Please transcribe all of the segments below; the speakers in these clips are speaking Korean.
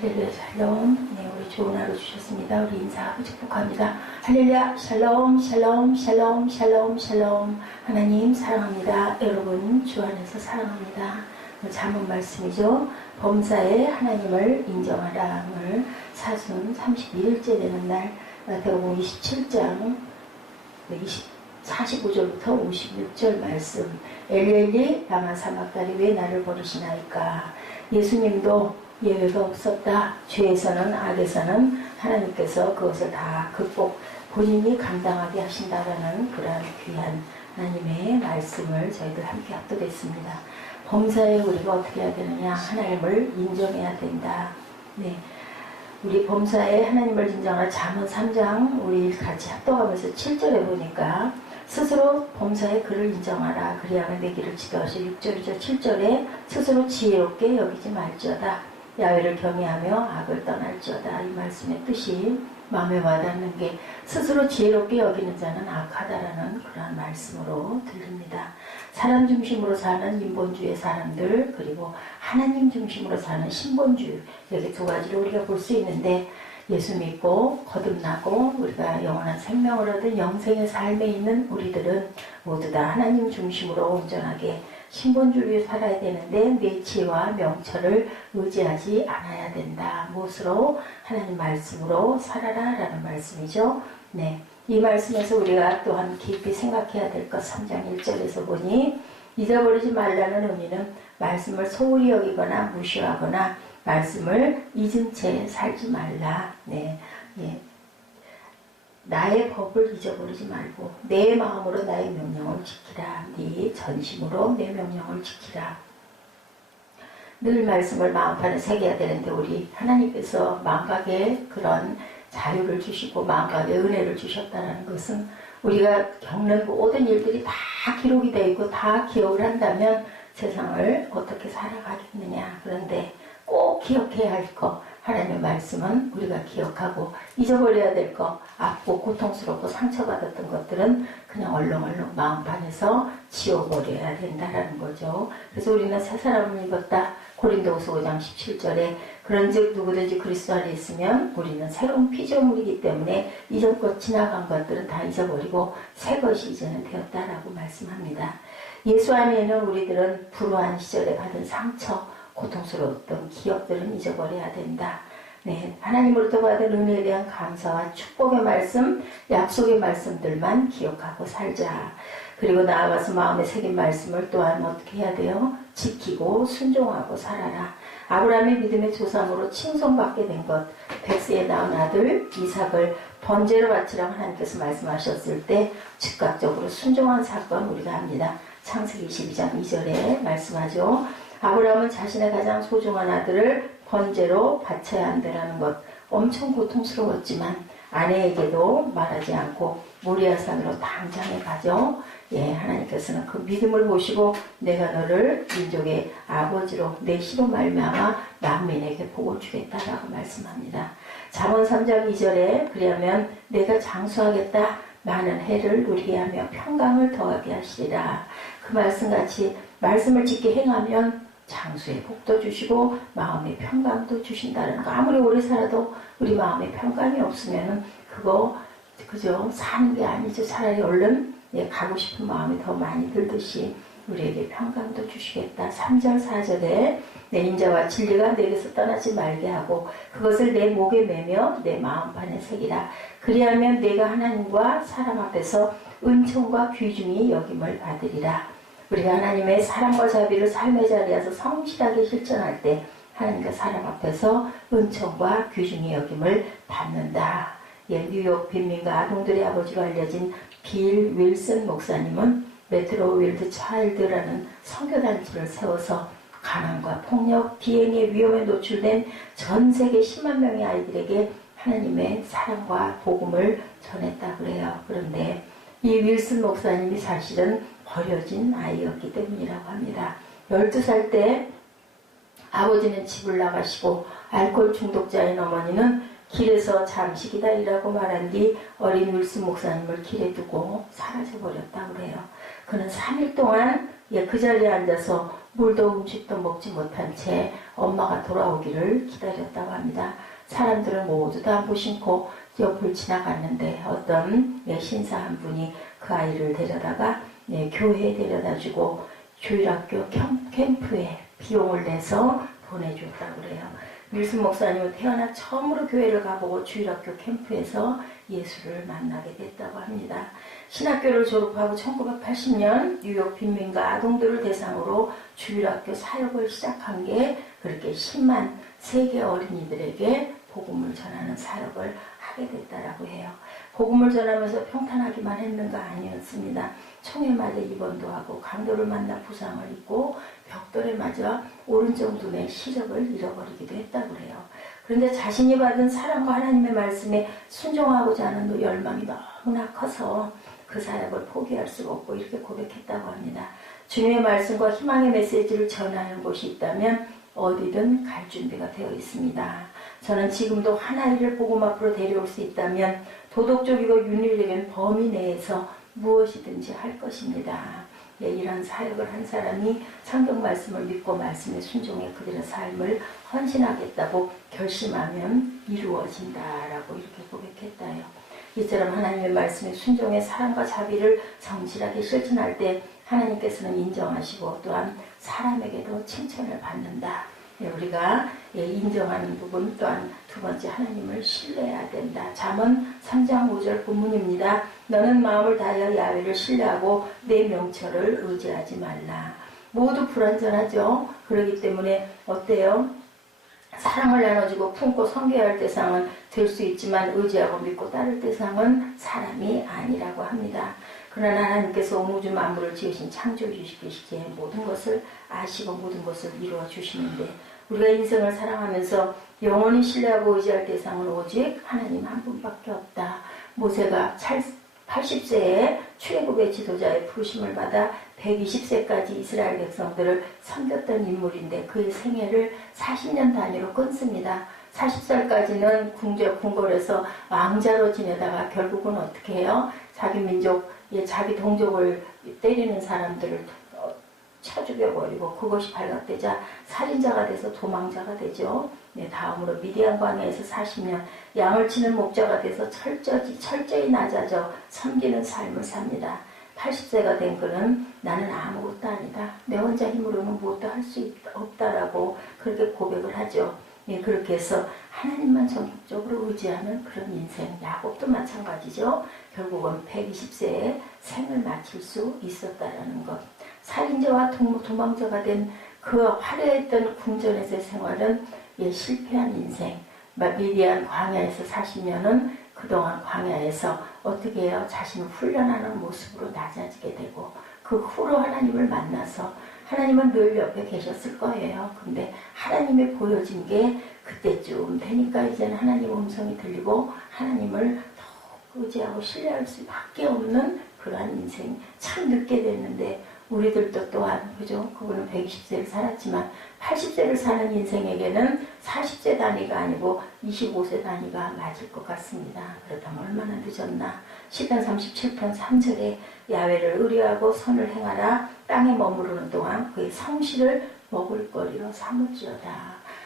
할렐루야 샬롬. 네, 우리 좋은 하루 주셨습니다. 우리 인사하고 축복합니다. 할렐루야 샬롬 샬롬 샬롬 샬롬 샬롬. 하나님 사랑합니다. 여러분 주 안에서 사랑합니다. 잠언 말씀이죠. 범사에 하나님을 인정하라. 오늘 사순 31일째 되는 날 마태복음 27장 45절부터 56절 말씀. 엘리엘리 라마 사막다리 왜 나를 버리시나이까. 예수님도 예외가 없었다. 죄에서는 악에서는 하나님께서 그것을 다 극복 본인이 감당하게 하신다라는 그러한 귀한 하나님의 말씀을 저희들 함께 합독했습니다. 범사에 우리가 어떻게 해야 되느냐. 하나님을 인정해야 된다. 네, 우리 범사에 하나님을 인정할 잠언 3장 우리 같이 합독하면서 7절에 보니까 스스로 범사에 그를 인정하라. 그리하면 내 길을 지도하시. 6절이죠. 7절에 스스로 지혜롭게 여기지 말지어다. 야훼를 경외하며 악을 떠날지어다. 이 말씀의 뜻이 마음에 와닿는 게 스스로 지혜롭게 여기는 자는 악하다라는 그러한 말씀으로 들립니다. 사람 중심으로 사는 인본주의 사람들, 그리고 하나님 중심으로 사는 신본주의, 여기 두 가지를 우리가 볼 수 있는데, 예수 믿고 거듭나고 우리가 영원한 생명을 얻은 영생의 삶에 있는 우리들은 모두 다 하나님 중심으로 온전하게 신본주의에 살아야 되는데 내 지혜와 명철을 의지하지 않아야 된다. 무엇으로? 하나님 말씀으로 살아라 라는 말씀이죠. 네, 이 말씀에서 우리가 또한 깊이 생각해야 될 것 3장 1절에서 보니 잊어버리지 말라는 의미는 말씀을 소홀히 여기거나 무시하거나 말씀을 잊은 채 살지 말라. 네, 네. 나의 법을 잊어버리지 말고 내 마음으로 나의 명령을 지키라. 네 전심으로 내 명령을 지키라. 늘 말씀을 마음판에 새겨야 되는데 우리 하나님께서 마음각에 그런 자유를 주시고 마음각에 은혜를 주셨다는 것은 우리가 겪는 모든 일들이 다 기록이 되어 있고 다 기억을 한다면 세상을 어떻게 살아가겠느냐. 그런데 꼭 기억해야 할 것, 하나님의 말씀은 우리가 기억하고 잊어버려야 될 것, 아프고 고통스럽고 상처받았던 것들은 그냥 얼렁얼렁 마음판에서 지워버려야 된다라는 거죠. 그래서 우리는 새 사람을 입었다. 고린도후서 5장 17절에 그런즉 누구든지 그리스도 안에 있으면 우리는 새로운 피조물이기 때문에 이전 것 지나간 것들은 다 잊어버리고 새 것이 이제는 되었다라고 말씀합니다. 예수 안에 있는 우리들은 불우한 시절에 받은 상처, 고통스러웠던 기억들은 잊어버려야 된다. 네, 하나님으로부터 받은 은혜에 대한 감사와 축복의 말씀, 약속의 말씀들만 기억하고 살자. 그리고 나아가서 마음에 새긴 말씀을 또한 어떻게 해야 돼요? 지키고 순종하고 살아라. 아브라함의 믿음의 조상으로 칭송받게 된 것, 백세에 낳은 아들 이삭을 번제로 바치라고 하나님께서 말씀하셨을 때 즉각적으로 순종한 사건 우리가 합니다. 창세기 22장 2절에 말씀하죠. 아브라함은 자신의 가장 소중한 아들을 번제로 바쳐야 한다는 것. 엄청 고통스러웠지만 아내에게도 말하지 않고 모리아산으로 당장에 가죠. 예, 하나님께서는 그 믿음을 보시고 내가 너를 민족의 아버지로 내 씨로 말미암아 만민에게 복을 주겠다라고 말씀합니다. 잠언 3장 2절에 그리하면 내가 장수하겠다. 많은 해를 누리게 하며 평강을 더하게 하시리라. 그 말씀같이 말씀을 짓게 행하면 장수의 복도 주시고 마음의 평강도 주신다는 거. 아무리 오래 살아도 우리 마음에 평강이 없으면은 그거 그죠 사는 게 아니죠. 차라리 얼른 가고 싶은 마음이 더 많이 들듯이 우리에게 평강도 주시겠다. 3절 4절에 내 인자와 진리가 내게서 떠나지 말게 하고 그것을 내 목에 매며 내 마음판에 새기라. 그리하면 내가 하나님과 사람 앞에서 은총과 귀중히 여김을 받으리라. 우리가 하나님의 사랑과 자비를 삶의 자리에서 성실하게 실천할 때 하나님과 사람 앞에서 은총과 귀중히 여김을 받는다. 예, 뉴욕 빈민가 아동들의 아버지로 알려진 빌 윌슨 목사님은 메트로 윌드 차일드라는 선교단체를 세워서 가난과 폭력, 비행의 위험에 노출된 전 세계 10만 명의 아이들에게 하나님의 사랑과 복음을 전했다 그래요. 그런데 이 윌슨 목사님이 사실은 버려진 아이였기 때문이라고 합니다. 12살 때 아버지는 집을 나가시고 알코올 중독자인 어머니는 길에서 잠시 기다리라고 말한 뒤 어린 윌슨 목사님을 길에 두고 사라져버렸다고 그래요. 그는 3일 동안 그 자리에 앉아서 물도 음식도 먹지 못한 채 엄마가 돌아오기를 기다렸다고 합니다. 사람들은 모두 다 무심코 옆을 지나갔는데 어떤 신사 한 분이 그 아이를 데려다가 교회에 데려다주고 주일학교 캠프에 비용을 내서 보내줬다고 그래요. 윌슨 목사님은 태어나 처음으로 교회를 가보고 주일학교 캠프에서 예수를 만나게 됐다고 합니다. 신학교를 졸업하고 1980년 뉴욕 빈민가 아동들을 대상으로 주일학교 사역을 시작한 게 그렇게 10만 세계 어린이들에게 복음을 전하는 사역을 하게 됐다라고 해요. 복음을 전하면서 평탄하기만 했는가 아니었습니다. 총에 맞아 입원도 하고 강도를 만나 부상을 입고 벽돌에 맞아 오른쪽 눈의 시력을 잃어버리기도 했다고 그래요. 그런데 자신이 받은 사랑과 하나님의 말씀에 순종하고자 하는 열망이 너무나 커서 그 사역을 포기할 수가 없고 이렇게 고백했다고 합니다. 주님의 말씀과 희망의 메시지를 전하는 곳이 있다면 어디든 갈 준비가 되어 있습니다. 저는 지금도 하나이를 복음 앞으로 데려올 수 있다면 도덕적이고 윤리적인 범위 내에서 무엇이든지 할 것입니다. 이런 사역을 한 사람이 성경 말씀을 믿고 말씀에 순종해 그들의 삶을 헌신하겠다고 결심하면 이루어진다라고 이렇게 고백했다요. 이처럼 하나님의 말씀에 순종해 사랑과 자비를 성실하게 실천할 때 하나님께서는 인정하시고 또한 사람에게도 칭찬을 받는다. 우리가 인정하는 부분 또한 두 번째 하나님을 신뢰해야 된다. 잠언 3장 5절 본문입니다. 너는 마음을 다하여 야훼를 신뢰하고 내 명철을 의지하지 말라. 모두 불완전하죠. 그렇기 때문에 어때요? 사랑을 나눠주고 품고 섬겨야 할 대상은 될 수 있지만 의지하고 믿고 따를 대상은 사람이 아니라고 합니다. 그러나 하나님께서 온 우주 만물을 지으신 창조주시기에 모든 것을 아시고 모든 것을 이루어 주시는데 우리가 인생을 사랑하면서 영원히 신뢰하고 의지할 대상은 오직 하나님 한 분밖에 없다. 모세가 80세에 출애굽의 지도자의 부르심을 받아 120세까지 이스라엘 백성들을 섬겼던 인물인데 그의 생애를 40년 단위로 끊습니다. 40살까지는 궁궐에서 왕자로 지내다가 결국은 어떻게 해요? 자기 민족, 자기 동족을 때리는 사람들을 쳐 죽여버리고 그것이 발각되자 살인자가 돼서 도망자가 되죠. 다음으로 미디안 광야에서 40년 양을 치는 목자가 돼서 철저히 낮아져 섬기는 삶을 삽니다. 80세가 된 그는 나는 아무것도 아니다. 내 혼자 힘으로는 무엇도 할 수 없다라고 그렇게 고백을 하죠. 그렇게 해서 하나님만 전폭적으로 의지하는 그런 인생. 야곱도 마찬가지죠. 결국은 120세에 생을 마칠 수 있었다라는 것. 살인자와 도망자가 된 그 화려했던 궁전에서의 생활은 실패한 인생. 미디안 광야에서 40년은 그동안 광야에서 어떻게 해요? 자신을 훈련하는 모습으로 낮아지게 되고 그 후로 하나님을 만나서 하나님은 늘 옆에 계셨을 거예요. 근데 하나님이 보여진 게 그때쯤 되니까 이제는 하나님의 음성이 들리고 하나님을 더 의지하고 신뢰할 수밖에 없는 그러한 인생. 참 늦게 됐는데 우리들도 또한 그죠? 그분은 120세를 살았지만 80세를 사는 인생에게는 40세 단위가 아니고 25세 단위가 맞을 것 같습니다. 그렇다면 얼마나 늦었나? 시편 37편 3절에 야훼를 의뢰하고 선을 행하라. 땅에 머무르는 동안 그의 성실을 먹을거리로 삼을지어다.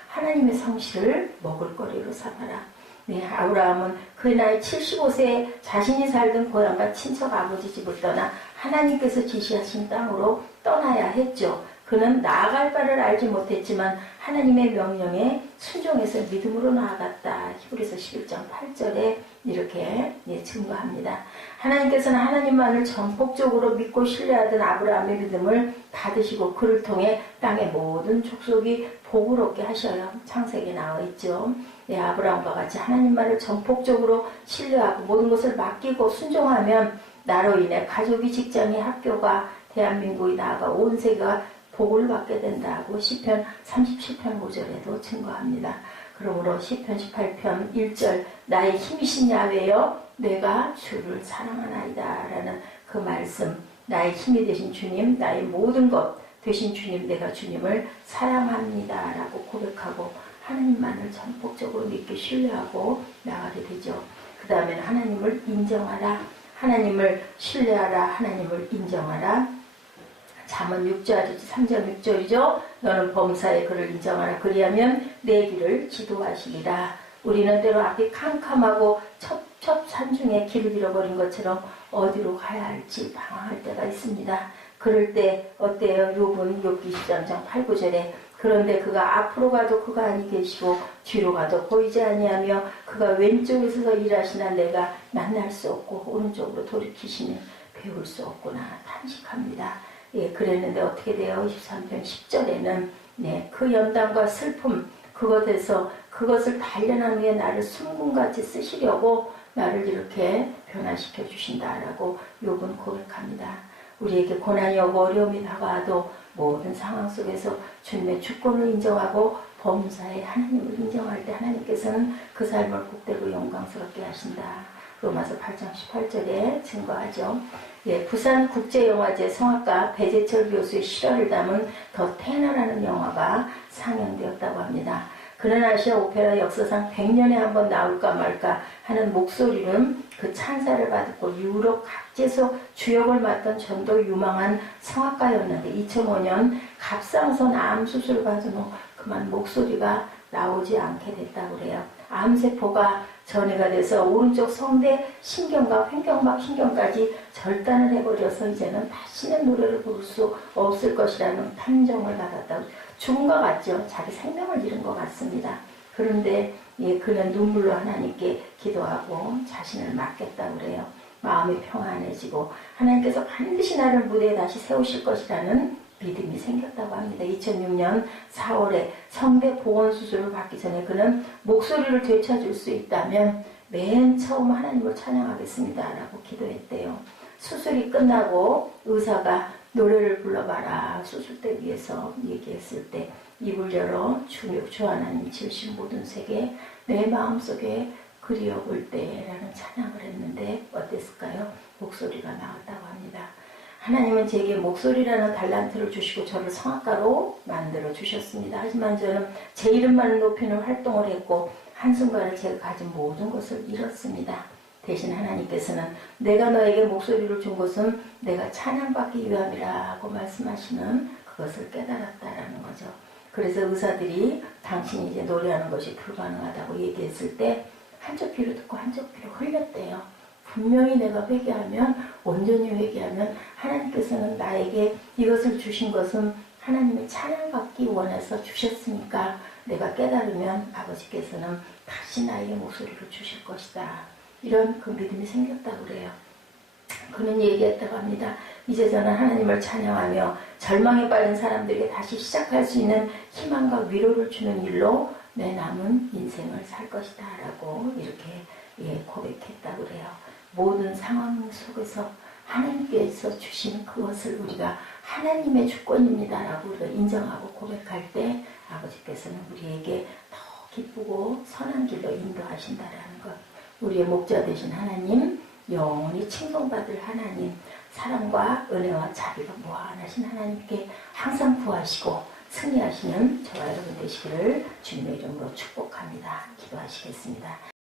하나님의 성실을 먹을거리로 삼아라. 아브라함은 그의 나이 75세에 자신이 살던 고향과 친척 아버지 집을 떠나 하나님께서 지시하신 땅으로 떠나야 했죠. 그는 나아갈 바를 알지 못했지만 하나님의 명령에 순종해서 믿음으로 나아갔다. 히브리서 11장 8절에 이렇게 증거합니다. 하나님께서는 하나님만을 전폭적으로 믿고 신뢰하던 아브라함의 믿음을 받으시고 그를 통해 땅의 모든 족속이 복을 얻게 하셔요. 창세기에 나와 있죠. 아브라함과 같이 하나님만을 전폭적으로 신뢰하고 모든 것을 맡기고 순종하면 나로 인해 가족이, 직장이, 학교가, 대한민국이 나아가 온 세계가 복을 받게 된다고 시편 37편 5절에도 증거합니다. 그러므로 시편 18편 1절 나의 힘이신 야훼여 내가 주를 사랑하나이다 라는 그 말씀, 나의 힘이 되신 주님, 나의 모든 것 되신 주님, 내가 주님을 사랑합니다 라고 고백하고 하나님만을 전폭적으로 믿기 신뢰하고 나가게 되죠. 그 다음에는 하나님을 인정하라, 하나님을 신뢰하라, 하나님을 인정하라. 잠언 6절 3절 6절이죠. 너는 범사의 그를 인정하라. 그리하면 내 길을 지도하시리라. 우리는 때로 앞이 캄캄하고 첩첩산중에 길을 잃어버린 것처럼 어디로 가야 할지 방황할 때가 있습니다. 그럴 때 어때요? 욥은 욥기 13장 8, 9절에 그런데 그가 앞으로 가도 그가 아니 계시고 뒤로 가도 보이지 아니하며 그가 왼쪽에 서서 일하시나 내가 만날 수 없고 오른쪽으로 돌이키시니 배울 수 없구나 탄식합니다. 예, 그랬는데 어떻게 돼요? 23편 10절에는 네, 그 연단과 슬픔 그것을 단련한 후에 나를 순금같이 쓰시려고 나를 이렇게 변화시켜 주신다라고 욥은 고백합니다. 우리에게 고난이 오고 어려움이 다가와도 모든 상황 속에서 주님의 주권을 인정하고 범사의 하나님을 인정할 때 하나님께서는 그 삶을 복되고 영광스럽게 하신다. 로마서 8장 18절에 증거하죠. 예, 부산국제영화제 성악가 배재철 교수의 실화를 담은 더 테너라는 영화가 상영되었다고 합니다. 그는 아시아 오페라 역사상 100년에 한 번 나올까 말까 하는 목소리는 그 찬사를 받고 유럽 각지에서 주역을 맡던 전도 유망한 성악가였는데 2005년 갑상선 암 수술을 받은 후 그만 목소리가 나오지 않게 됐다고 그래요. 암세포가 전이가 돼서 오른쪽 성대 신경과 횡격막 신경까지 절단을 해버려서 이제는 다시는 노래를 부를 수 없을 것이라는 판정을 받았다고. 죽은 것 같죠. 자기 생명을 잃은 것 같습니다. 그런데 예, 그는 눈물로 하나님께 기도하고 자신을 맡겼다고 그래요. 마음이 평안해지고 하나님께서 반드시 나를 무대에 다시 세우실 것이라는 믿음이 생겼다고 합니다. 2006년 4월에 성대 보건 수술을 받기 전에 그는 목소리를 되찾을 수 있다면 맨 처음 하나님을 찬양하겠습니다 라고 기도했대요. 수술이 끝나고 의사가 노래를 불러봐라 수술대 위에서 얘기했을 때 입을 열어 주 하나님 지으신 모든 세계 내 마음속에 그리워볼 때라는 찬양을 했는데 어땠을까요? 목소리가 나왔다고 합니다. 하나님은 제게 목소리라는 달란트를 주시고 저를 성악가로 만들어 주셨습니다. 하지만 저는 제 이름만을 높이는 활동을 했고 한순간에 제가 가진 모든 것을 잃었습니다. 대신 하나님께서는 내가 너에게 목소리를 준 것은 내가 찬양받기 위함이라고 말씀하시는 그것을 깨달았다라는 거죠. 그래서 의사들이 당신이 이제 노래하는 것이 불가능하다고 얘기했을 때 한쪽 귀로 듣고 한쪽 귀로 흘렸대요. 분명히 내가 회개하면 온전히 회개하면 하나님께서는 나에게 이것을 주신 것은 하나님의 찬양받기 원해서 주셨으니까 내가 깨달으면 아버지께서는 다시 나에게 목소리를 주실 것이다. 이런 그 믿음이 생겼다고 그래요. 그는 얘기했다고 합니다. 이제 저는 하나님을 찬양하며 절망에 빠진 사람들에게 다시 시작할 수 있는 희망과 위로를 주는 일로 내 남은 인생을 살 것이다 라고 이렇게 고백했다고 그래요. 모든 상황 속에서 하나님께서 주신 그것을 우리가 하나님의 주권입니다 라고 우리가 인정하고 고백할 때 아버지께서는 우리에게 더 기쁘고 선한 길로 인도하신다라는 것. 우리의 목자 되신 하나님, 영원히 칭송받을 하나님, 사랑과 은혜와 자비가 무한하신 하나님께 항상 구하시고 승리하시는 저와 여러분 되시기를 주님의 이름으로 축복합니다. 기도하시겠습니다.